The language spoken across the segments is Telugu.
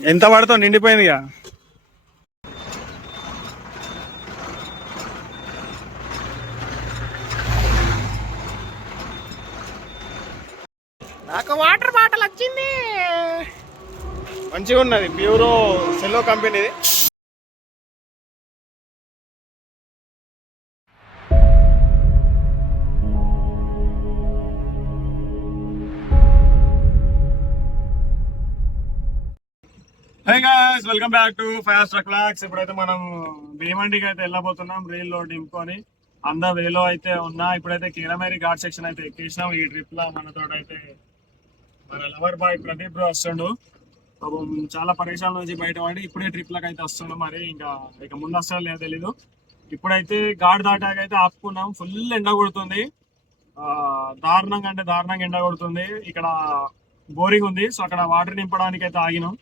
ఎంత పడతావు? నిండిపోయింది ఇక. నాకు వాటర్ బాటిల్ వచ్చింది. మంచిగా ఉన్నది. ప్యూరో సెల్లో కంపెనీది. Welcome back to fast truck lux ఇప్పుడైతే మనం భీమండికి అయితే వెళ్ళబోతున్నాం రైల్లో నింపుకొని అంద వేలో అయితే ఉన్నా ఇప్పుడైతే కీరమేరి ఘాట్ సెక్షన్ అయితే ఎక్కేసినాం. ఈ ట్రిప్లో మనతో అయితే మన లవర్ బాయ్ ప్రదీప్ బ్రో వస్తుండు. పాపం చాలా పరీక్షల నుంచి బయటపడి ఇప్పుడే ట్రిప్లకు అయితే వస్తుండు మరి. ఇంకా ఇక ముందు వస్తాడో లేదో తెలీదు. ఇప్పుడైతే ఘాట్ దాటాక అయితే ఆపుకున్నాం. ఫుల్ ఎండ కొడుతుంది. ఆ, దారుణంగా అంటే దారుణంగా ఎండ కొడుతుంది. ఇక్కడ బోరింగ్ ఉంది. సో అక్కడ వాటర్ నింపడానికి అయితే ఆగినాం.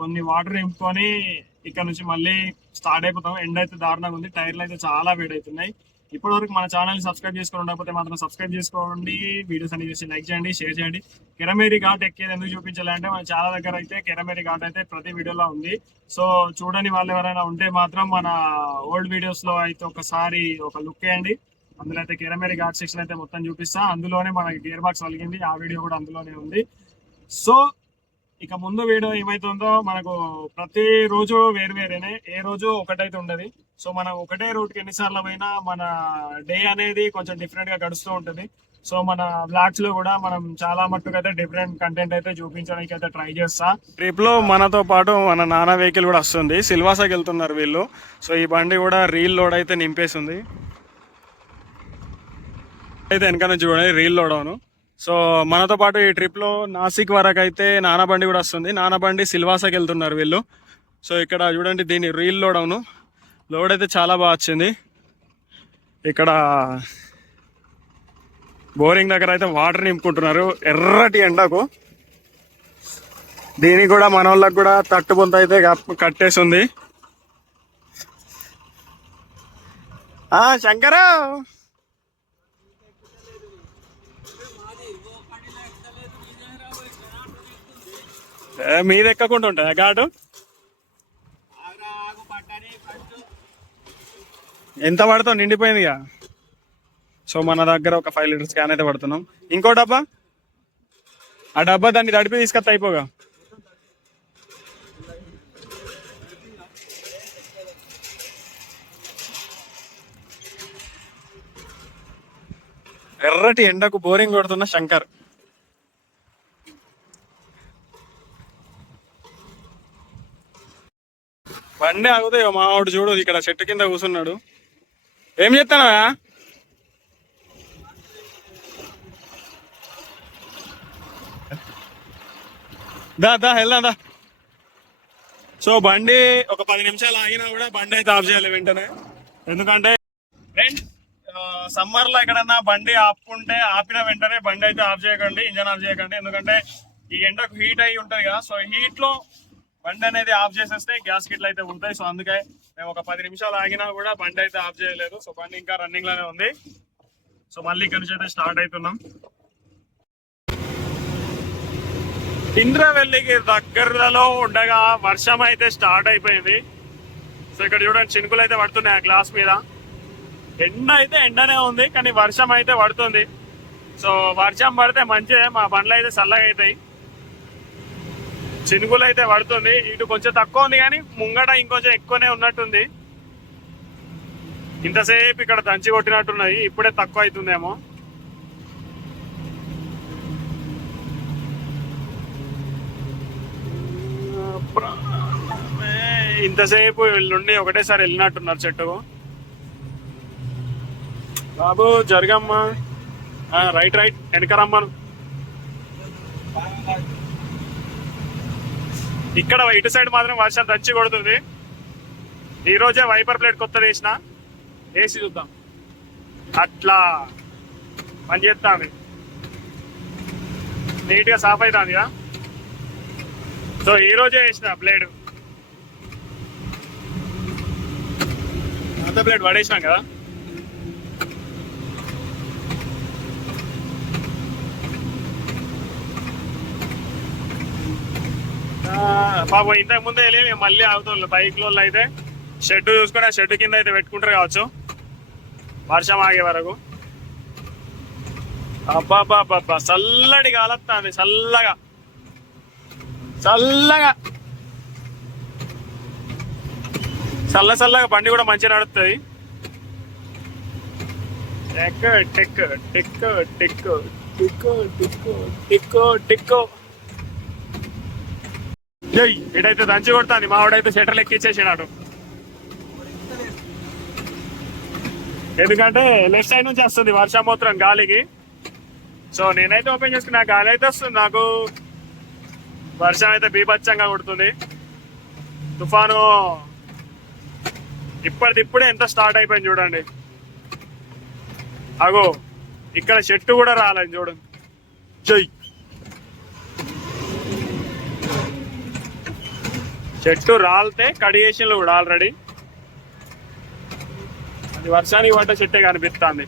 కొన్ని వాటర్ నింపుకొని ఇక్కడ నుంచి మళ్ళీ స్టార్ట్ అయిపోతాం. ఎండ అయితే దారుణంగా ఉంది. టైర్లు అయితే చాలా వేడవుతున్నాయి. ఇప్పటి వరకు మన ఛానల్ సబ్స్క్రైబ్ చేసుకుని ఉండకపోతే మాత్రం సబ్స్క్రైబ్ చేసుకోండి. వీడియోస్ అన్ని చూసి లైక్ చేయండి షేర్ చేయండి. కెరమేరి ఘాట్ ఎక్కేది ఎందుకు చూపించాలంటే మన చాలా దగ్గర అయితే కెరమేరి ఘాట్ అయితే ప్రతి వీడియోలో ఉంది. సో చూడని వాళ్ళు ఎవరైనా ఉంటే మాత్రం మన ఓల్డ్ వీడియోస్లో అయితే ఒకసారి ఒక లుక్ వేయండి. అందులో అయితే కెరమేరి ఘాట్ సెక్షన్ అయితే మొత్తం చూపిస్తా. అందులోనే మనకి గేర్ బాక్స్ కలిగింది ఆ వీడియో కూడా అందులోనే ఉంది. సో ఇక ముందు వీడియో ఏమైతుందో మనకు ప్రతి రోజు వేరు వేరేనే. ఏ రోజు ఒకటైతే ఉండదు. సో మనం ఒకటే రూట్కి ఎన్నిసార్లు పోయినా మన డే అనేది కొంచెం డిఫరెంట్గా గడుస్తూ ఉంటుంది. సో మన బ్లాగ్స్లో కూడా మనం చాలా మట్టుకు అయితే డిఫరెంట్ కంటెంట్ అయితే చూపించడానికి అయితే ట్రై చేస్తా. ట్రిప్లో మనతో పాటు మన నాన్న వెహికల్ కూడా వస్తుంది. సిల్వాసాకి వెళ్తున్నారు వీళ్ళు. సో ఈ బండి కూడా రీల్ లోడ్ అయితే నింపేసింది. అయితే వెనక నుంచి చూడండి రీల్ లోడ్ అవును. సో మనతో పాటు ఈ ట్రిప్లో నాసిక్ వరకు అయితే నానబండి కూడా వస్తుంది. నానబండి సిల్వాసాకి వెళ్తున్నారు వీళ్ళు. సో ఇక్కడ చూడండి దీని రీల్ లోడ్ అవును లోడ్ అయితే చాలా బాగా వచ్చింది. ఇక్కడ బోరింగ్ దగ్గర అయితే వాటర్ నింపుకుంటున్నారు. ఎర్రటి ఎండకు. దీనికి కూడా మన వాళ్ళకి కూడా తట్టు బొంత అయితే కట్టేసింది. కట్టేసి ఉంది ఆ శంకరు ఏ, మీద ఎక్కకుండా ఉంటుంది ఘాటు ఎంత పడతావు? నిండిపోయింది ఇక. సో మన దగ్గర ఒక ఫైవ్ లీటర్స్ క్యాన్ అయితే పడుతున్నాం. ఇంకో డబ్బా? ఆ డబ్బా దాన్ని తడిపి తీసుకొస్తా అయిపోగా. ఎర్రటి ఎండకు బోరింగ్ కొడుతున్న శంకర్. బండి ఆగుతాయి మా వాడు చూడు ఇక్కడ చెట్టు కింద కూర్చున్నాడు ఏం చెప్తానా దా దా వెళ్దాం దా. సో బండి ఒక పది నిమిషాలు ఆగినా కూడా బండి అయితే ఆఫ్ చేయాలి వెంటనే. ఎందుకంటే సమ్మర్లో ఎక్కడన్నా బండి ఆపుకుంటే ఆపిన వెంటనే బండి అయితే ఆఫ్ చేయకండి ఇంజన్ ఆఫ్ చేయకండి. ఎందుకంటే ఈ ఎండకు హీట్ అయి ఉంటది కదా సో హీట్లో బండి అనేది ఆఫ్ చేసేస్తే గ్యాస్ కిట్లు అయితే ఉంటాయి. సో అందుకే మేము ఒక పది నిమిషాలు ఆగినా కూడా బండి అయితే ఆఫ్ చేయలేదు. సో బండి ఇంకా రన్నింగ్లోనే ఉంది. సో మళ్ళీ ఇక్కడ నుంచి అయితే స్టార్ట్ అవుతున్నాం. ఇంద్రవెల్లికి దగ్గరలో ఉండగా వర్షం అయితే స్టార్ట్ అయిపోయింది. సో ఇక్కడ చూడండి చినుకులు అయితే పడుతున్నాయి ఆ గ్లాస్ మీద. ఎండ అయితే ఎండనే ఉంది కానీ వర్షం అయితే పడుతుంది. సో వర్షం పడితే మంచిదే మా బండ్లు అయితే చల్లగా అవుతాయి. చినుకులు అయితే పడుతుంది. ఇటు కొంచెం తక్కువ ఉంది కానీ ముంగట ఇంకొంచెం ఎక్కువనే ఉన్నట్టుంది. ఇంతసేపు ఇక్కడ దంచి కొట్టినట్టున్నాయి. ఇప్పుడే తక్కువ అవుతుందేమో. ఇంతసేపు నుండి ఒకటేసారి వెళ్ళినట్టున్నారు చెట్టుకు. బాబు జరగమ్మా. Right right. వెనక రమ్మను. ఇక్కడ ఇటు సైడ్ మాత్రం వర్షం దంచి కొడుతుంది. ఈ రోజే వైపర్ ప్లేట్ కొత్తది వేసిన వేసి చూద్దాం. అట్లా పని చేస్తాను నీట్గా సాఫ్ అవుతుంది కదా సో ఈ రోజే వేసిన బ్లేడ్ అంత బ్లేడ్ పడేసినాం కదా. పాపం ఇంతకు ముందే వెళ్ళి మళ్ళీ ఆగుతుంది బైక్లో అయితే షెడ్ చూసుకొని ఆ షెడ్ కింద అయితే పెట్టుకుంటారు కావచ్చు. వర్షం ఆగే వరకు. అబ్బాబ్బాబ్బా చల్లటి గాలొస్తుంది చల్లగా. చల్లగా. చల్ల చల్లగా బండి కూడా మంచిగా నడుస్తుంది టెక్ టెక్ టెక్ టెక్ టిక్కో టిక్కో టిక్కో టిక్కో. జై ఇటైతే దంచి కొడతాను మావాడైతే షెటర్లు ఎక్కిచ్చేసినాడు ఎందుకంటే లెఫ్ట్ సైడ్ నుంచి వస్తుంది వర్షం మాత్రం గాలికి. సో నేనైతే ఓపెన్ చేసుకున్నా గాలి అయితే వస్తుంది నాకు. వర్షం అయితే బీభత్సంగా కొడుతుంది. తుఫాను ఇప్పటిదిప్పుడే ఎంత స్టార్ట్ అయిపోయింది చూడండి. అగో ఇక్కడ చెట్టు కూడా రాలేదు చూడండి జై. చెట్టు రాలితే కడిగేషన్లు కూడా ఆల్రెడీ అది వర్షానికి పడ్డ చెట్టే కనిపిస్తుంది.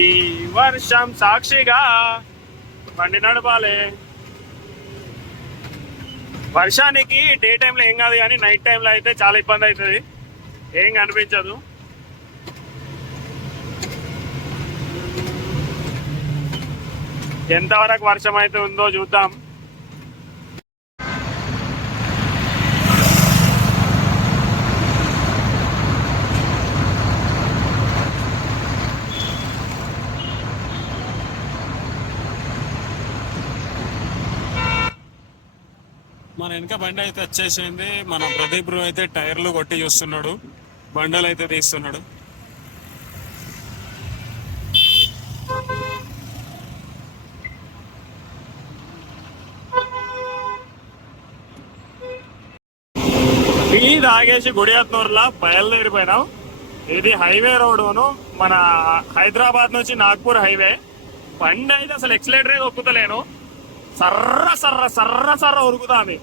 ఈ వర్షం సాక్షిగా బండి నడపాలి. వర్షానికి డే టైంలో ఏం కాదు కానీ నైట్ టైంలో అయితే చాలా ఇబ్బంది అవుతుంది. ఏం కనిపించదు. ఎంతవరకు వర్షం అయితే ఉందో చూద్దాం. మన వెనక బండి అయితే వచ్చేసింది. మన ప్రదీప్ అయితే టైర్లు కొట్టి చూస్తున్నాడు. బండలు అయితే తీస్తున్నాడు. టీ తాగేసి గుడియాత్నూరులా బయలుదేరిపోయినాం. ఇది హైవే రోడ్డును మన హైదరాబాద్ నుంచి నాగ్పూర్ హైవే. బండి అయితే అసలు ఎక్సలేటరే ఒక్కుతలేను సర్ర సర్ర సర్ర సర్ర ఉరుకుతాంది.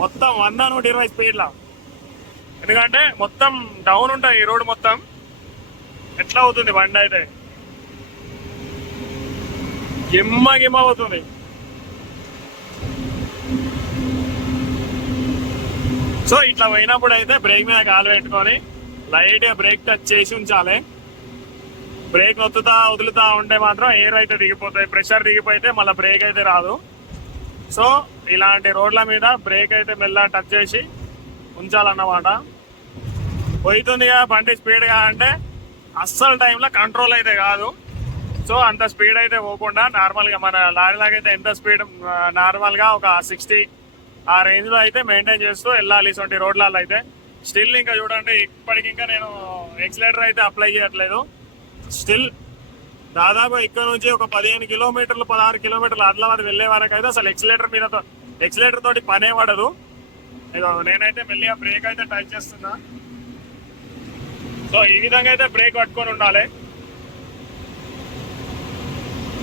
మొత్తం వంద నూట ఇరవై స్పీడ్లా. ఎందుకంటే మొత్తం డౌన్ ఉంటాయి ఈ రోడ్ మొత్తం. ఎట్లా అవుతుంది బండి అయితే? గిమ్మ గిమ్మ అవుతుంది. సో ఇట్లా పోయినప్పుడు అయితే బ్రేక్ మీద కాలు పెట్టుకొని లైట్గా బ్రేక్ టచ్ చేసి ఉంచాలి. బ్రేక్ నొత్తుతా వదులుతా ఉంటే మాత్రం ఎయిర్ అయితే దిగిపోతాయి. ప్రెషర్ దిగిపోతే మళ్ళీ బ్రేక్ అయితే రాదు. సో ఇలాంటి రోడ్ల మీద బ్రేక్ అయితే మెల్ల టచ్ చేసి ఉంచాలన్నమాట. పోయితుందిగా బండి స్పీడ్గా అంటే అస్సలు టైంలో కంట్రోల్ అయితే కాదు. సో అంత స్పీడ్ అయితే పోకుండా నార్మల్గా మన లారీలాగైతే ఎంత స్పీడ్ నార్మల్గా ఒక సిక్స్టీ ఆ రేంజ్లో అయితే మెయింటైన్ చేస్తూ వెళ్ళాలి ఇటువంటి రోడ్లలో అయితే. స్టిల్ ఇంకా చూడండి ఇప్పటికి ఇంకా నేను ఎక్సిలేటర్ అయితే అప్లై చేయట్లేదు. స్టిల్ దాదాపు ఇక్కడ నుంచి ఒక పదిహేను కిలోమీటర్లు పదహారు కిలోమీటర్లు ఆదిలాబాద్ వెళ్ళే వరకు అయితే అసలు ఎక్సిలేటర్ మీద ఎక్సిలేటర్ తోటి పనే పడదు. ఇదో నేనైతే మెల్లిగా బ్రేక్ అయితే టచ్ చేస్తున్నా. సో ఈ విధంగా అయితే బ్రేక్ పట్టుకొని ఉండాలి.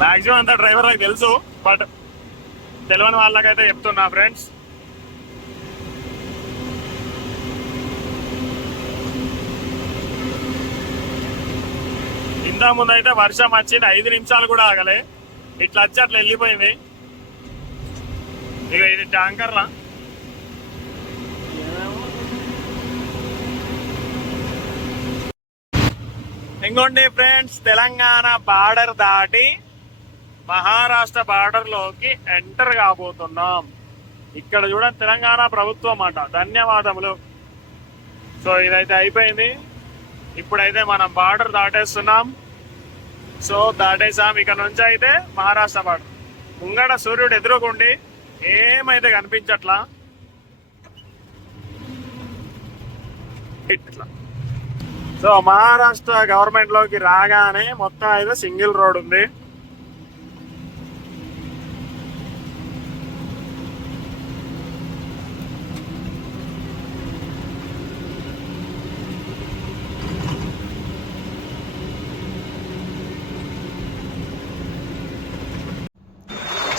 మాక్సిమం అంతా డ్రైవర్లకు తెలుసు బట్ తెలియని వాళ్ళకైతే చెప్తున్నా ఫ్రెండ్స్ ఇంత ముందు అయితే వర్షం వచ్చింది ఐదు నిమిషాలు కూడా ఆగలే. ఇట్లా వచ్చి అట్లా వెళ్ళిపోయింది. ఇక ఇది ట్యాంకర్లా. ఇంకోండి ఫ్రెండ్స్ తెలంగాణ బార్డర్ దాటి మహారాష్ట్ర బార్డర్లోకి ఎంటర్ కాబోతున్నాం. ఇక్కడ చూడండి తెలంగాణ ప్రభుత్వం అట. ధన్యవాదములు. సో ఇదైతే అయిపోయింది. ఇప్పుడైతే మనం బార్డర్ దాటేస్తున్నాం. సో దాటేసాం ఇక్కడ నుంచి అయితే మహారాష్ట్ర బార్డర్. ముంగడ సూర్యుడు ఎదురుకుండి ఏమైతే కనిపించట్లా? ఇట్లా. సో మహారాష్ట్ర గవర్నమెంట్లోకి రాగానే మొత్తం అయితే సింగిల్ రోడ్ ఉంది.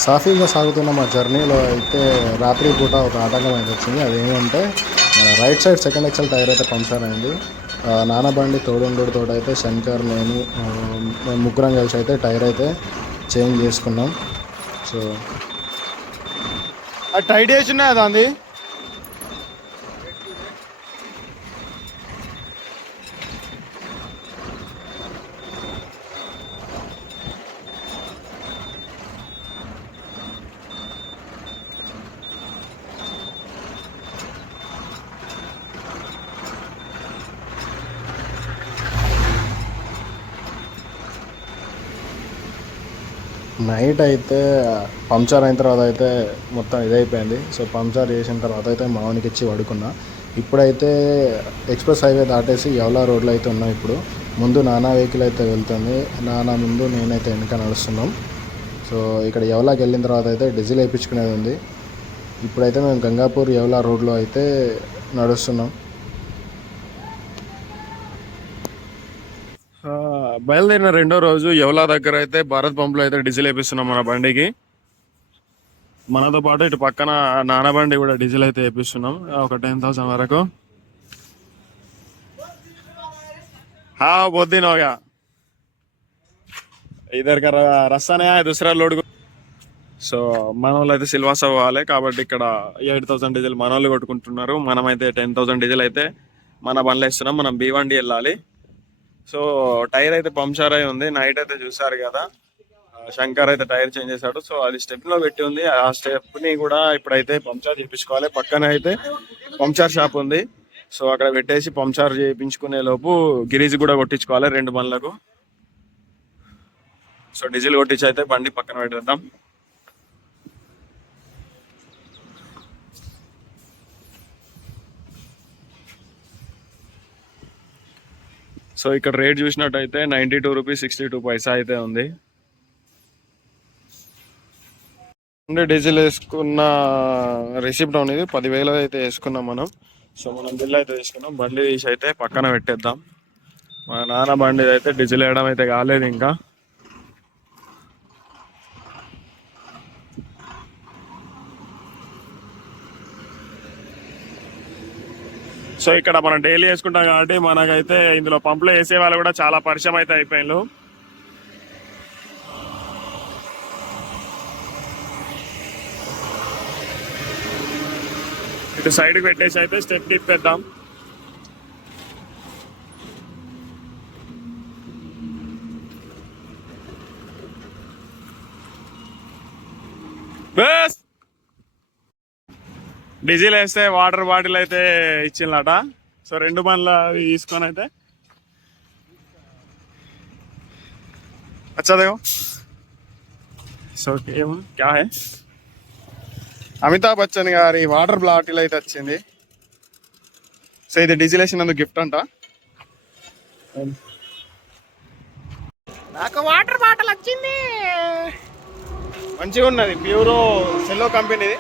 సాఫీగా సాగుతున్న మా జర్నీలో అయితే రాత్రి పూట ఒక ఆటంకం అయితే వచ్చింది. అదేమంటే right side second axle tyre అయితే పంక్చర్ అయింది. నానబండి తోడుండోడు తోడు అయితే శంకర్ నేను ముగ్గురం కలిసి అయితే టైర్ అయితే చేంజ్ చేసుకున్నాం. సో టైట్ వేసి ఉన్నాయి దాన్ని నైట్ అయితే పంక్చర్ అయిన తర్వాత అయితే మొత్తం ఇదైపోయింది. సో పంక్చర్ చేసిన తర్వాత అయితే మావనికి ఇచ్చి పడుకున్నా. ఇప్పుడైతే ఎక్స్ప్రెస్ హైవే దాటేసి యవలా రోడ్లో అయితే ఉన్నాం ఇప్పుడు. ముందు నానా వెహికల్ అయితే వెళ్తుంది. నానా ముందు నేనైతే వెనక నడుస్తున్నాం. సో ఇక్కడ యవలాకి వెళ్ళిన తర్వాత అయితే డీజిల్ వేయించుకునేది ఉంది. ఇప్పుడైతే మేము గంగాపూర్ యవలా రోడ్లో అయితే నడుస్తున్నాం ఆ, బయలుదేరిన రెండో రోజు ఎవలా దగ్గర అయితే భారత్ పంపులో అయితే డీజిల్ వేపిస్తున్నాం మన బండికి. మనతో పాటు ఇటు పక్కన నానబండి కూడా డీజిల్ అయితే వేపిస్తున్నాం. ఒక టెన్ థౌసండ్ వరకు. హా బొద్దినోగా ఇద్దరు రస్తానే దుసరా లోడ్ సో మన వాళ్ళు అయితే సిల్వాస్ అవ్వాలి కాబట్టి ఇక్కడ ఎయిట్ థౌసండ్ డీజిల్ మన వాళ్ళు కొట్టుకుంటున్నారు. మనమైతే టెన్ థౌసండ్ డీజిల్ అయితే మన బండ్లు వేస్తున్నాం. మనం బీ వన్ వెళ్ళాలి. సో టైర్ అయితే పంక్చర్ అయి ఉంది నైట్ అయితే చూసారు కదా. శంకర్ అయితే టైర్ చేంజ్ చేశాడు సో అది స్టెప్లో పెట్టి ఉంది. ఆ స్టెప్ని కూడా ఇప్పుడైతే పంక్చర్ చేయించుకోవాలి పక్కన అయితే పంక్చర్ షాప్ ఉంది. సో అక్కడ పెట్టేసి పంక్చర్ చేయించుకునే లోపు గిరీజ్ కూడా కొట్టించుకోవాలి రెండు బండ్లకు. సో డీజిల్ కొట్టించి అయితే బండి పక్కన పెట్టేద్దాం. సో ఇక్కడ రేట్ చూసినట్టయితే ninety two rupees sixty two పైసా అయితే ఉంది. అంటే డీజిల్ వేసుకున్న రిసిప్ట్ అనేది పదివేలు అయితే వేసుకున్నాం మనం. సో మనం బిల్ అయితే తీసుకున్నాం. బండి తీసి అయితే పక్కన పెట్టేద్దాం. మా నాన్న బండి అయితే డీజిల్ వేయడం అయితే కాలేదు ఇంకా. సో ఇక్కడ మనం డైలీ వేసుకుంటాం కాబట్టి మనకైతే ఇందులో పంపులో వేసే వాళ్ళు కూడా చాలా పరిచయం అయితే అయిపోయిండు ఇటు సైడ్కి పెట్టేసి అయితే స్టెప్ తిప్పేద్దాం బెస్ట్ డీజిల్ వేస్తే వాటర్ బాటిల్ అయితే ఇచ్చిందట సో రెండు బండ్ల అవి తీసుకొని అయితే अच्छा देखो సో ఏం క్యా హై అమితాబ్ బచ్చన్ గారి వాటర్ బాటిల్ అయితే వచ్చింది సో ఇది డీజిల్ వేసినందుకు గిఫ్ట్ అంట నాకు వాటర్ బాటిల్ వచ్చింది మంచిగా ఉన్నది ప్యూరో సెల్లో కంపెనీది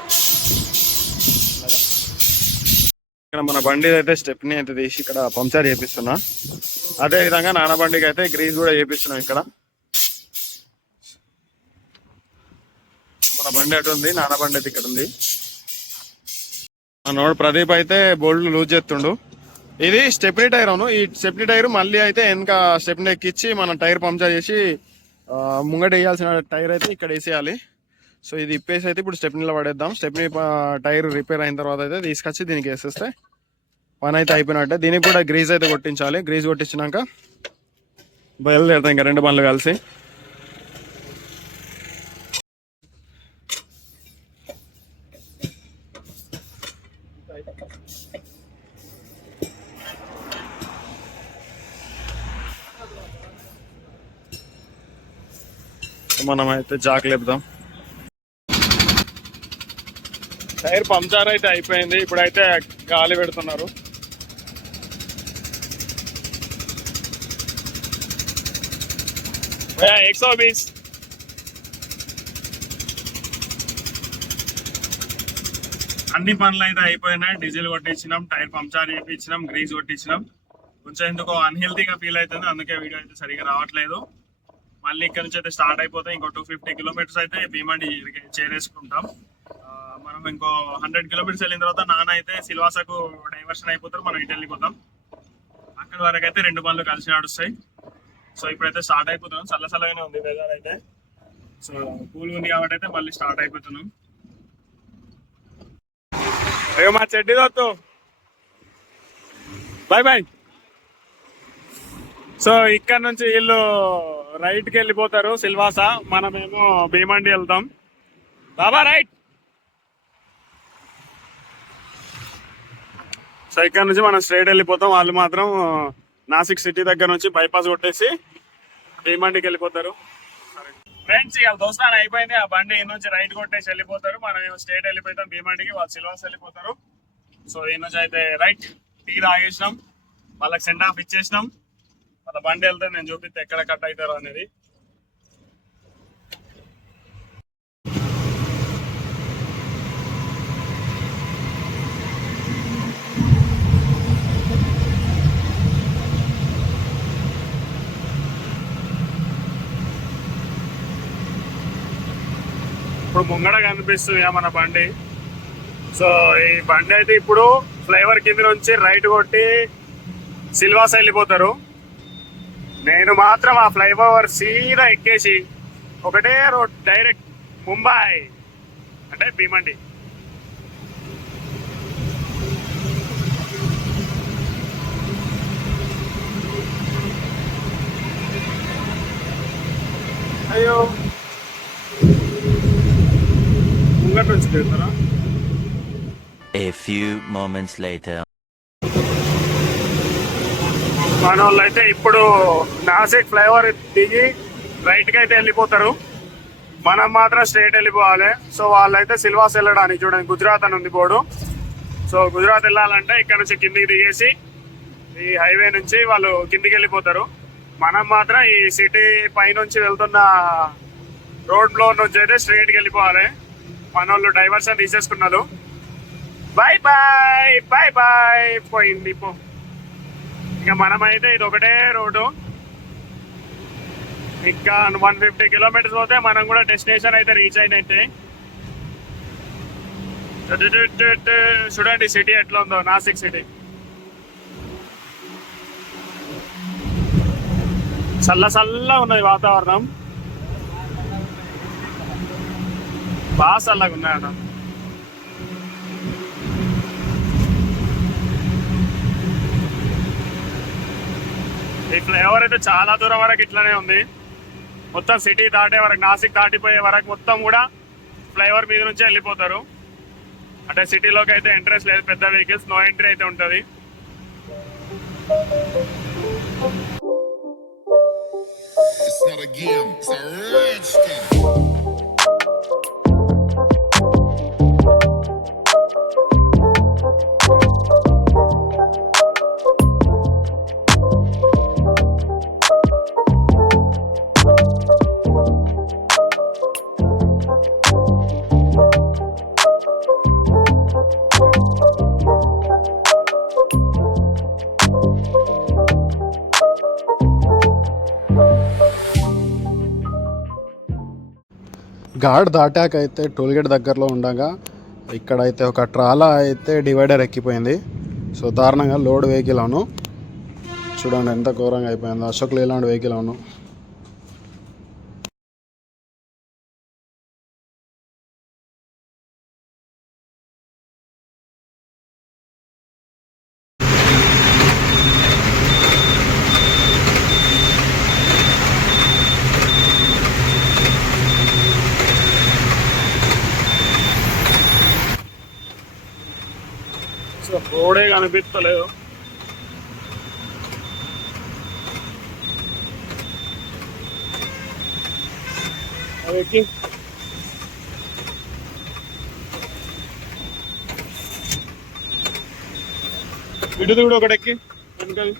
ఇక్కడ మన బండి అయితే స్టెప్ని అయితే తీసి ఇక్కడ పంక్చర్ చేపిస్తున్నా. అదే విధంగా నాన్న బండికి అయితే గ్రీజ్ కూడా చేపిస్తున్నాం ఇక్కడ. మన బండి అటు ఉంది నాన్న బండి అయితే ఇక్కడ ఉంది. మనోడు ప్రదీప్ అయితే బోల్డ్ లూజ్ చేస్తుండు. ఇది స్టెప్నీ టైర్ అవును. ఈ స్టెప్నీ టైర్ మళ్ళీ అయితే వెనక స్టెప్నీ ఎక్కిచ్చి మనం టైర్ పంచర్ చేసి ముంగట వేయాల్సిన టైర్ అయితే ఇక్కడ వేసేయాలి. సో ఇది ఇప్పేసి అయితే ఇప్పుడు స్టెప్నీలో పడేద్దాం. స్టెప్నీ టైర్ రిపేర్ అయిన తర్వాత అయితే తీసుకొచ్చి దీనికి వేసేస్తే పని అయితే అయిపోయినట్టే. దీనికి కూడా గ్రీజ్ అయితే కొట్టించాలి. గ్రీజ్ కొట్టించినాక బయలుదేరుతాం ఇంకా రెండు బండ్లు కలిసి. మనం అయితే జాక్ లేపుదాం. టైర్ పంక్చర్ అయితే అయిపోయింది ఇప్పుడైతే గాలి పెడుతున్నారు एक सौ बीस అన్ని పనులు అయితే అయిపోయినాయి డీజిల్ కొట్టించినాం టైర్ పంక్చర్ చేయించినాం గ్రీజ్ కొట్టించినాం కొంచెం ఎందుకో అన్హెల్తీగా ఫీల్ అవుతుంది అందుకే వీడియో అయితే సరిగా రావట్లేదు మళ్ళీ ఇక్కడ నుంచి అయితే స్టార్ట్ అయిపోతే ఇంకో టూ ఫిఫ్టీ కిలోమీటర్స్ అయితే భీమండి చేరేసుకుంటాం ఆ, మనం ఇంకో హండ్రెడ్ కిలోమీటర్స్ వెళ్ళిన తర్వాత నాన్న అయితే సిల్వాసాకు డైవర్షన్ అయిపోతారు మనం ఇటు వెళ్ళిపోతాం అక్కడ వరకు అయితే రెండు బండ్లు కలిసి నడుస్తాయి. సో ఇప్పుడైతే స్టార్ట్ అయిపోతున్నాం. చల్ల చల్లగానే ఉంది వెదర్ అయితే. సో కూల్ ఉంది కాబట్టి అయితే మళ్ళీ స్టార్ట్ అయిపోతున్నాం. అయ్యో మా చెడ్డి దొత్తు. బాయ్ బాయ్ సో ఇక్కడ నుంచి వీళ్ళు రైట్కి వెళ్ళిపోతారు సిల్వాసా. మనమేమో భీమండి వెళ్తాం. బాబా రైట్ సో ఇక్కడ నుంచి మనం స్ట్రైట్ వెళ్ళిపోతాం. వాళ్ళు మాత్రం నాసిక్ సిటీ దగ్గర నుంచి బైపాస్ కొట్టేసి భీమండికి వెళ్ళిపోతారు. ఫ్రెండ్స్ ఇక దోస్తాన్ అయిపోయింది. ఆ బండి ఈ నుంచి రైట్ కొట్టేసి వెళ్ళిపోతారు. మనం స్ట్రైట్ వెళ్ళిపోతాం. భీమండికి వాళ్ళు సిల్వాస్ వెళ్ళిపోతారు. సో ఈ నుంచి అయితే రైట్ టీ తాగేసినాం. వాళ్ళకి సెండ్ ఆఫ్ ఇచ్చేసినాం. వాళ్ళ బండి వెళ్తే నేను చూపిస్తే ఎక్కడ కట్ అవుతారో అనేది. ముంగడ కనిపిస్తుంది మన బండి. సో ఈ బండి అయితే ఇప్పుడు ఫ్లైఓవర్ కింద నుంచి రైట్ కొట్టి సిల్వాస్ వెళ్ళిపోతారు నేను మాత్రం ఆ ఫ్లైఓవర్ సీదా ఎక్కేసి ఒకటే రోడ్ డైరెక్ట్ ముంబై అంటే భీమండి. అయ్యో. A few moments later. మన వాళ్ళు అయితే ఇప్పుడు నాసిక్ ఫ్లైఓవర్ దిగి రైట్కి అయితే వెళ్ళిపోతారు. మనం మాత్రం స్ట్రైట్ వెళ్ళిపోవాలి. సో వాళ్ళైతే సిల్వాస్ వెళ్ళడానికి చూడండి. గుజరాత్ అని ఉంది బోర్డు. సో గుజరాత్ వెళ్ళాలంటే ఇక్కడ నుంచి కిందికి దిగేసి ఈ హైవే నుంచి వాళ్ళు కిందికి వెళ్ళిపోతారు. మనం మాత్రం ఈ సిటీ పైనుంచి వెళ్తున్న రోడ్లో నుంచి అయితే స్ట్రైట్కి వెళ్ళిపోవాలి. మన వాళ్ళు డైవర్షన్ తీసేసుకున్నారు. బాయ్ బాయ్ బాయ్ బాయ్ పోయింది పో. ఇక మనమైతే ఇది ఒకటే రోడ్డు ఇంకా వన్ ఫిఫ్టీ కిలోమీటర్స్ పోతే మనం కూడా డెస్టినేషన్ అయితే రీచ్ అయినట్టే. చూడండి సిటీ ఎట్లా ఉందో నాసిక్ సిటీ చల్ల చల్ల ఉన్నది వాతావరణం. బాగా చల్లగా ఉన్నాయట అన్న. ఈ ఫ్లైఓవర్ అయితే చాలా దూరం వరకు ఇట్లానే ఉంది. మొత్తం సిటీ దాటే వరకు నాసిక్ దాటిపోయే వరకు మొత్తం కూడా ఫ్లైఓవర్ మీద నుంచే వెళ్ళిపోతారు. అంటే సిటీలోకి అయితే ఎంట్రెన్స్ లేదు పెద్ద వెహికల్స్ నో ఎంట్రీ అయితే ఉంటుంది. It's not a game, it's a rich game. Ghat దాటాక అయితే టోల్గేట్ దగ్గరలో ఉండగా ఇక్కడైతే ఒక ట్రాలా అయితే డివైడర్ ఎక్కిపోయింది. సో దారుణంగా లోడ్ వెహికల్ అవును. చూడండి ఎంత ఘోరంగా అయిపోయిందో. అశోక్ లేలాంటి వెహికల్ అవును సో రోడే కనిపిస్తలేదు అది ఎక్కి ఇటు కూడా ఒకటి ఎక్కి వెనకాల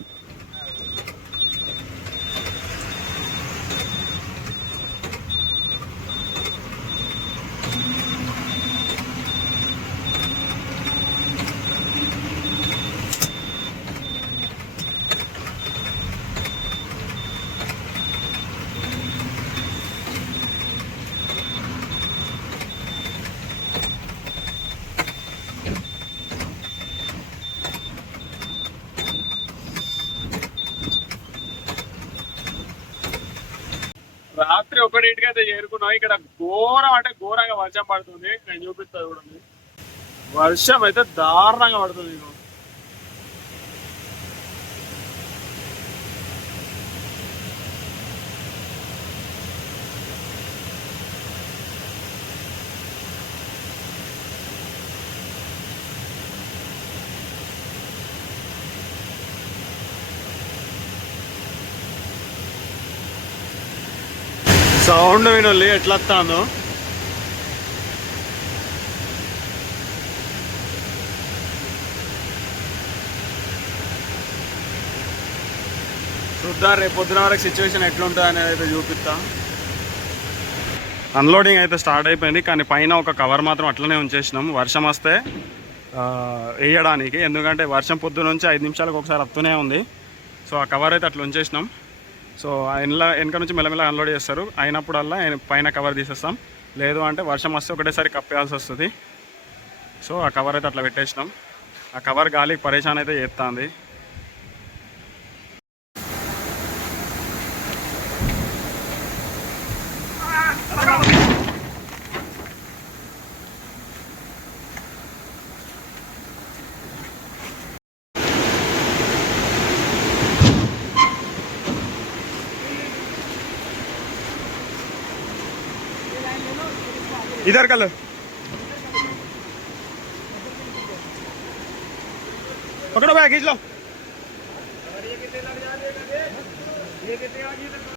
రాత్రి ఒకటింటికి అయితే చేరుకున్నాం. ఇక్కడ ఘోరం అంటే ఘోరంగా వర్షం పడుతుంది. నేను చూపిస్తాను చూడండి. వర్షం అయితే దారుణంగా పడుతుంది. సౌండ్ వినోళ్ళు ఎట్లా వస్తాను చూద్దాం రేపు పొద్దున వరకు సిచ్యువేషన్ ఎట్లుంటుంది అనేది అయితే చూపిస్తాం. అన్లోడింగ్ అయితే స్టార్ట్ అయిపోయింది కానీ పైన ఒక కవర్ మాత్రం అట్లనే ఉంచేసినాం. వర్షం వస్తే వేయడానికి. ఎందుకంటే వర్షం పొద్దు నుంచి ఐదు నిమిషాలకు ఒకసారి వస్తూనే ఉంది. సో ఆ కవర్ అయితే అట్లా ఉంచేసినాం. సో ఇంట్లో వెనక నుంచి మెల్లమెల్ల అన్లోడ్ చేస్తారు. అయినప్పుడల్లా ఆయన పైన కవర్ తీసేస్తాం. లేదు అంటే వర్షం వస్తే ఒకటేసారి కప్పేయాల్సి వస్తుంది. సో ఆ కవర్ అయితే అట్లా పెట్టేసినాం. ఆ కవర్ గాలికి పరేషాన్ అయితే చేస్తుంది इधर कल